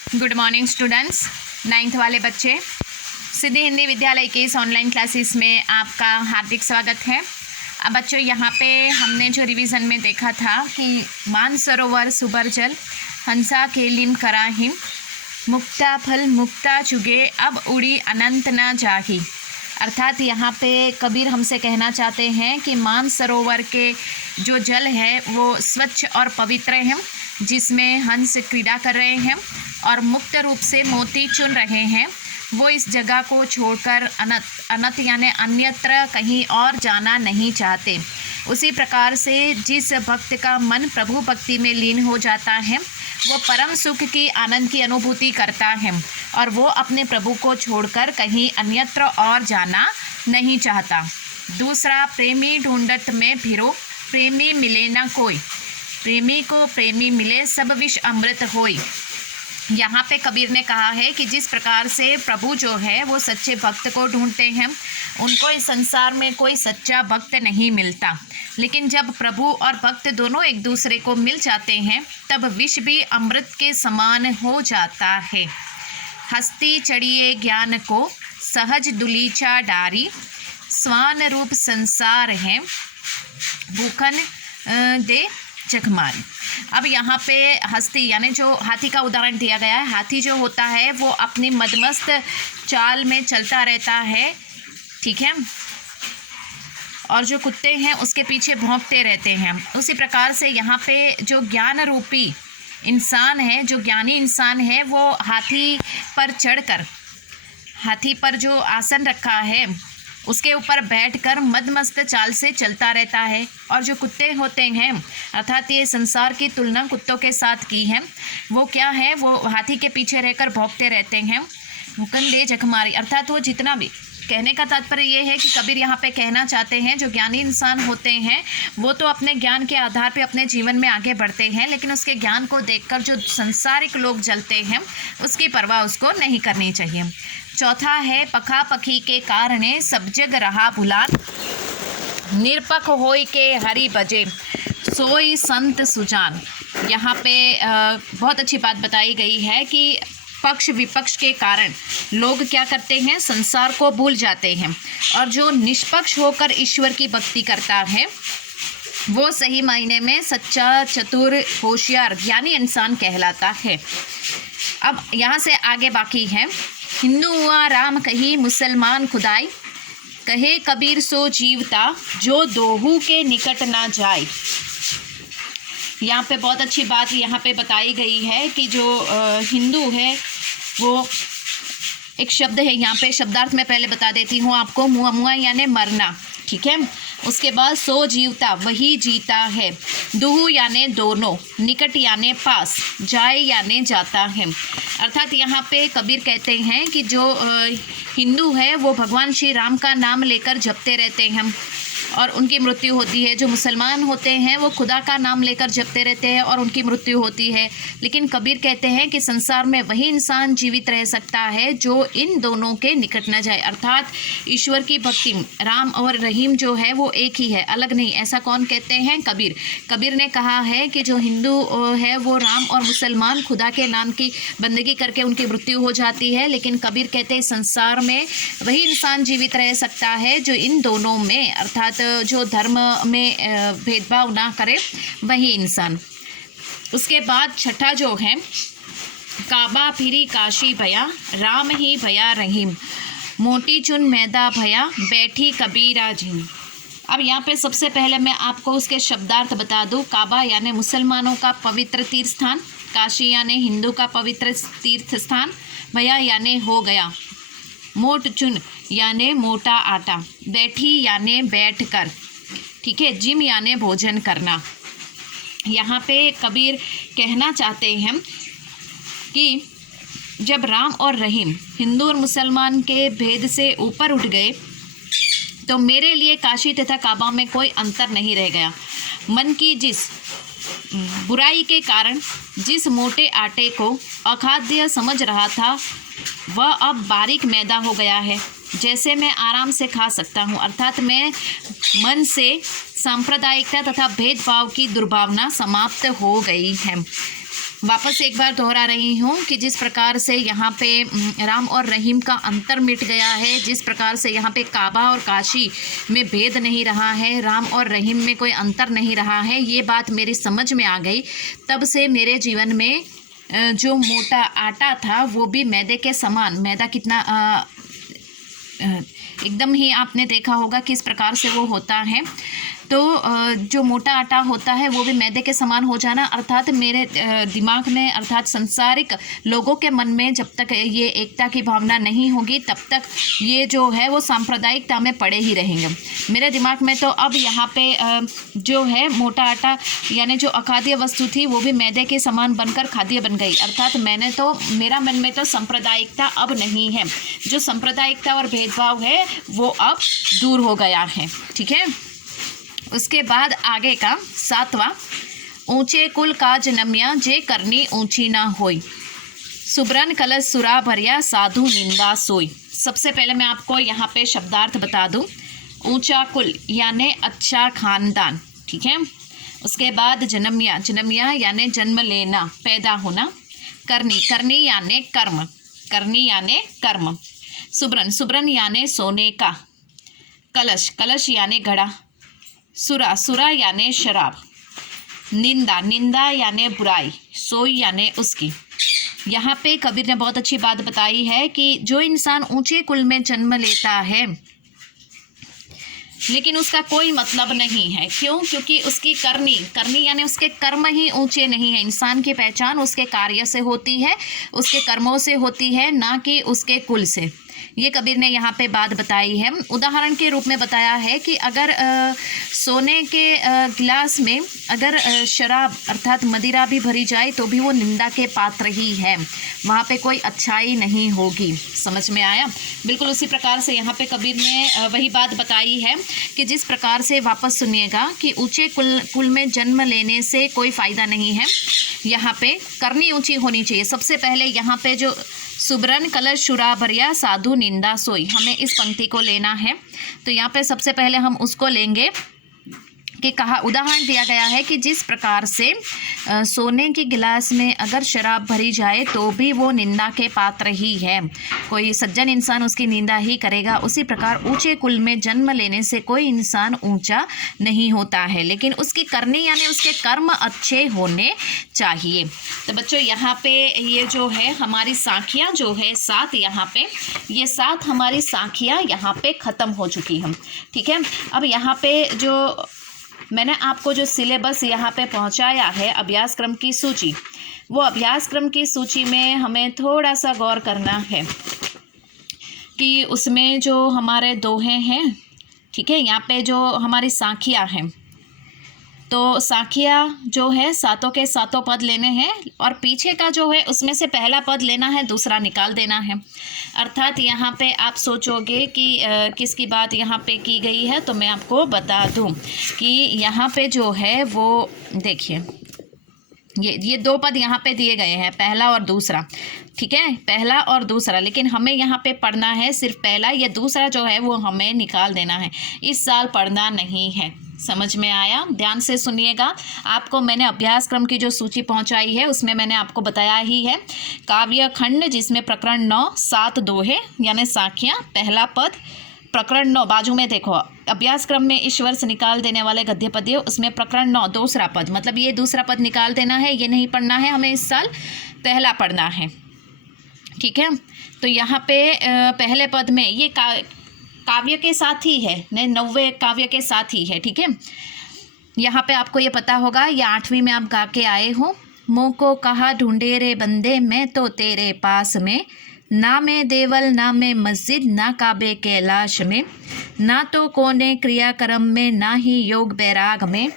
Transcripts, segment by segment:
Good morning students. 9th वाले बच्चे, सिद्धि हिंदी विद्यालय के इस ऑनलाइन क्लासेस में आपका हार्दिक स्वागत है। अब बच्चों, यहाँ पे हमने जो रिवीजन में देखा था कि मानसरोवर सुबरजल हंसा के लिम कराहिम मुक्ता फल मुक्ता चुगे अब उड़ी अनंत न जाही। अर्थात यहाँ पे कबीर हमसे कहना चाहते हैं कि मानसरोवर के जो जल है वो स्वच्छ और पवित्र है, जिसमें हंस क्रीड़ा कर रहे हैं और मुक्त रूप से मोती चुन रहे हैं, वो इस जगह को छोड़कर अनंत यानी अन्यत्र कहीं और जाना नहीं चाहते। उसी प्रकार से जिस भक्त का मन प्रभु भक्ति में लीन हो जाता है वो परम सुख की आनंद की अनुभूति करता है और वो अपने प्रभु को छोड़कर कहीं अन्यत्र और जाना नहीं चाहता। दूसरा, प्रेमी ढूंढत में फिरो प्रेमी मिले ना कोई, प्रेमी को प्रेमी मिले सब विष अमृत होई। यहाँ पे कबीर ने कहा है कि जिस प्रकार से प्रभु जो है वो सच्चे भक्त को ढूंढते हैं, उनको इस संसार में कोई सच्चा भक्त नहीं मिलता, लेकिन जब प्रभु और भक्त दोनों एक दूसरे को मिल जाते हैं तब विष भी अमृत के समान हो जाता है। हस्ती चढ़िए ज्ञान को सहज दुलीचा डारी, स्वान रूप संसार है भूखन दे जगमारी। अब यहाँ पे हस्ती यानी जो हाथी का उदाहरण दिया गया है, हाथी जो होता है वो अपनी मदमस्त चाल में चलता रहता है, ठीक है, और जो कुत्ते हैं उसके पीछे भौंकते रहते हैं। उसी प्रकार से यहाँ पे जो ज्ञान रूपी इंसान है, जो ज्ञानी इंसान है, वो हाथी पर चढ़कर, हाथी पर जो आसन रखा है उसके ऊपर बैठकर मदमस्त चाल से चलता रहता है। और जो कुत्ते होते हैं, अर्थात ये संसार की तुलना कुत्तों के साथ की है, वो क्या है, वो हाथी के पीछे रहकर भौंकते रहते हैं। भूखन दे जखमारी, अर्थात वो जितना भी, कहने का तात्पर्य ये है कि कबीर यहाँ पे कहना चाहते हैं जो ज्ञानी इंसान होते हैं वो तो अपने ज्ञान के आधार पे अपने जीवन में आगे बढ़ते हैं, लेकिन उसके ज्ञान को देखकर जो सांसारिक लोग जलते हैं उसकी परवाह उसको नहीं करनी चाहिए। चौथा है, पखा पखी के कारणे सब जग रहा भुलान, निरपक होय के हरि बजे सोई संत सुजान। यहाँ पे बहुत अच्छी बात बताई गई है कि पक्ष विपक्ष के कारण लोग क्या करते हैं, संसार को भूल जाते हैं, और जो निष्पक्ष होकर ईश्वर की भक्ति करता है वो सही मायने में सच्चा चतुर होशियार ज्ञानी इंसान कहलाता है। अब यहाँ से आगे बाकी है, हिंदू हुआ राम कही मुसलमान खुदाई, कहे कबीर सो जीवता जो दोहू के निकट ना जाए। यहाँ पे बहुत अच्छी बात यहाँ पे बताई गई है कि जो हिंदू है वो एक शब्द है, यहाँ पे शब्दार्थ में पहले बता देती हूँ आपको। मुआ मुआ यानी मरना, ठीक है। उसके बाद सो जीवता, वही जीता है। दुहु यानी दोनों, निकट यानी पास, जाए यानी जाता है। अर्थात यहाँ पे कबीर कहते हैं कि जो हिंदू है वो भगवान श्री राम का नाम लेकर जपते रहते हैं और उनकी मृत्यु होती है। जो मुसलमान होते हैं वो खुदा का नाम लेकर जपते रहते हैं और उनकी मृत्यु होती है। लेकिन कबीर कहते हैं कि संसार में वही इंसान जीवित रह सकता है जो इन दोनों के निकट न जाए। अर्थात ईश्वर की भक्ति, राम और रहीम जो है वो एक ही है, अलग नहीं। ऐसा कौन कहते हैं? कबीर। कबीर ने कहा है कि जो हिंदू है वो राम और मुसलमान खुदा के नाम की बंदगी करके उनकी मृत्यु हो जाती है, लेकिन कबीर कहते हैं संसार में वही इंसान जीवित रह सकता है जो इन दोनों में, अर्थात जो धर्म में भेदभाव ना करे, वही इंसान। उसके बाद छठा जो है, काबा फिरी काशी भया राम ही भया रहीम, मोटी चुन मैदा भया बैठी कबीरा जी। अब यहाँ पे सबसे पहले मैं आपको उसके शब्दार्थ बता दूँ। काबा यानी मुसलमानों का पवित्र तीर्थ स्थान, काशी यानी हिंदू का पवित्र तीर्थ स्थान, भया यानी हो गया, मोट चुन यानी मोटा आटा, बैठी यानी बैठ कर, ठीक है, जिम यानी भोजन करना। यहाँ पे कबीर कहना चाहते हैं कि जब राम और रहीम हिंदू और मुसलमान के भेद से ऊपर उठ गए तो मेरे लिए काशी तथा काबा में कोई अंतर नहीं रह गया। मन की जिस बुराई के कारण जिस मोटे आटे को अखाद्य समझ रहा था वह अब बारीक मैदा हो गया है, जैसे मैं आराम से खा सकता हूँ। अर्थात मैं मन से सांप्रदायिकता तथा भेदभाव की दुर्भावना समाप्त हो गई है। वापस एक बार दोहरा रही हूँ कि जिस प्रकार से यहाँ पे राम और रहीम का अंतर मिट गया है, जिस प्रकार से यहाँ पे काबा और काशी में भेद नहीं रहा है, राम और रहीम में कोई अंतर नहीं रहा है, ये बात मेरी समझ में आ गई। तब से मेरे जीवन में जो मोटा आटा था वो भी मैदे के समान, मैदा कितना एकदम ही आपने देखा होगा किस प्रकार से वो होता है, तो जो मोटा आटा होता है वो भी मैदे के समान हो जाना, अर्थात मेरे दिमाग में, अर्थात संसारिक लोगों के मन में जब तक ये एकता की भावना नहीं होगी तब तक ये जो है वो सांप्रदायिकता में पड़े ही रहेंगे। मेरे दिमाग में तो अब यहाँ पे जो है मोटा आटा यानी जो अखाद्य वस्तु थी वो भी मैदे के समान बनकर खाद्य बन गई, अर्थात मेरा मन में तो सांप्रदायिकता अब नहीं है, जो सांप्रदायिकता और भेदभाव है वो अब दूर हो गया है। ठीक है, उसके बाद आगे का 7वां, ऊंचे कुल का जनमिया जे करनी ऊंची ना होई, सुब्रन कलश सुरा भरिया साधु निंदा सोई। सबसे पहले मैं आपको यहाँ पे शब्दार्थ बता दूं, ऊंचा कुल यानी अच्छा खानदान, ठीक है। उसके बाद जनमिया, जनमिया यानी जन्म लेना, पैदा होना, करनी, करनी यानी कर्म, करनी यानी कर्म, सुब्रन, सुब्रन यानी सोने का, कलश, कलश यानी घड़ा, सुरा, सुरा यानी शराब, निंदा, निंदा यानी बुराई, सोई यानी उसकी। यहाँ पे कबीर ने बहुत अच्छी बात बताई है कि जो इंसान ऊंचे कुल में जन्म लेता है लेकिन उसका कोई मतलब नहीं है, क्यों? क्योंकि उसकी करनी, करनी यानी उसके कर्म ही ऊंचे नहीं है। इंसान की पहचान उसके कार्य से होती है, उसके कर्मों से होती है, ना कि उसके कुल से। ये कबीर ने यहाँ पे बात बताई है। उदाहरण के रूप में बताया है कि अगर सोने के गिलास में अगर शराब अर्थात मदिरा भी भरी जाए तो भी वो निंदा के पात्र ही है, वहाँ पे कोई अच्छाई नहीं होगी। समझ में आया? बिल्कुल उसी प्रकार से यहाँ पे कबीर ने वही बात बताई है कि जिस प्रकार से, वापस सुनिएगा, कि ऊंचे कुल में जन्म लेने से कोई फ़ायदा नहीं है। यहाँ पे करनी ऊंची होनी चाहिए। सबसे पहले यहाँ पे जो सुब्रन कलश शुरा भरिया साधु निंदा सोई, हमें इस पंक्ति को लेना है। तो यहाँ पे सबसे पहले हम उसको लेंगे कि कहा, उदाहरण दिया गया है कि जिस प्रकार से सोने के गिलास में अगर शराब भरी जाए तो भी वो निंदा के पात्र ही है, कोई सज्जन इंसान उसकी निंदा ही करेगा। उसी प्रकार ऊंचे कुल में जन्म लेने से कोई इंसान ऊंचा नहीं होता है, लेकिन उसकी करनी यानी उसके कर्म अच्छे होने चाहिए। तो बच्चों यहाँ पे ये जो है हमारी साखियाँ जो है 7, यहाँ पे ये 7 हमारी साखियाँ यहाँ पे ख़त्म हो चुकी हैं। ठीक है, अब यहाँ पे जो मैंने आपको जो सिलेबस यहाँ पे पहुँचाया है, अभ्यास क्रम की सूची, वो अभ्यास क्रम की सूची में हमें थोड़ा सा गौर करना है कि उसमें जो हमारे दोहे हैं, ठीक है, यहाँ पे जो हमारी साखियाँ हैं, तो साखियाँ जो है 7 के 7 पद लेने हैं और पीछे का जो है उसमें से पहला पद लेना है, दूसरा निकाल देना है। अर्थात यहाँ पे आप सोचोगे कि किसकी बात यहाँ पे की गई है, तो मैं आपको बता दूँ कि यहाँ पे जो है वो देखिए ये 2 पद यहाँ पे दिए गए हैं, पहला और दूसरा। ठीक है, पहला और दूसरा, लेकिन हमें यहाँ पे पढ़ना है सिर्फ पहला, ये दूसरा जो है वो हमें निकाल देना है, इस साल पढ़ना नहीं है। समझ में आया? ध्यान से सुनिएगा। आपको मैंने अभ्यास क्रम की जो सूची पहुंचाई है उसमें मैंने आपको बताया ही है, काव्य खंड जिसमें प्रकरण 9 7 दोहे यानी साखियाँ, पहला पद, प्रकरण 9 बाजू में देखो, अभ्यास क्रम में ईश्वर से निकाल देने वाले गद्य पद्य, उसमें प्रकरण 9 दूसरा पद, मतलब ये दूसरा पद निकाल देना है, ये नहीं पढ़ना है हमें इस साल, पहला पढ़ना है। ठीक है, तो यहाँ पे पहले पद में ये काव्य के साथ ही है, नहीं 90 काव्य के साथ ही है। ठीक है, यहाँ पे आपको ये पता होगा, ये 8वीं में आप गा के आए हो, मुँह को कहा ढूंढे रे बंदे मैं तो तेरे पास में, ना मैं देवल ना मैं मस्जिद ना काबे कैलाश में, ना तो कोने क्रियाक्रम में ना ही योग बैराग में,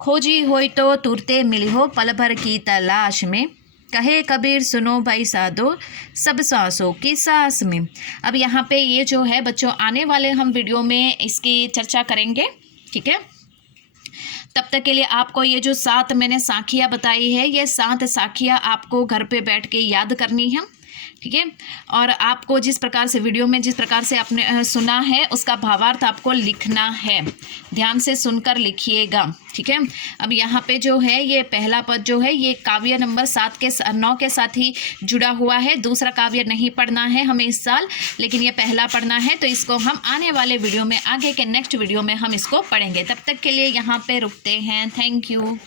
खोजी होई तो तुरते मिली हो पल भर की तलाश में, कहे कबीर सुनो भाई साधो सब सांसों की सांस में। अब यहाँ पे ये जो है बच्चों, आने वाले हम वीडियो में इसकी चर्चा करेंगे। ठीक है, तब तक के लिए आपको ये जो 7 मैंने साखियाँ बताई है, ये 7 साखियाँ आपको घर पे बैठ के याद करनी है। ठीक है। और आपको जिस प्रकार से वीडियो में जिस प्रकार से आपने सुना है उसका भावार्थ आपको लिखना है, ध्यान से सुनकर लिखिएगा, ठीक है। अब यहाँ पे जो है ये पहला पद जो है ये काव्य नंबर 9 के साथ ही जुड़ा हुआ है। दूसरा काव्य नहीं पढ़ना है हमें इस साल, लेकिन ये पहला पढ़ना है, तो इसको हम आने वाले वीडियो में, आगे के नेक्स्ट वीडियो में हम इसको पढ़ेंगे। तब तक के लिए यहाँ पे रुकते हैं। Thank you.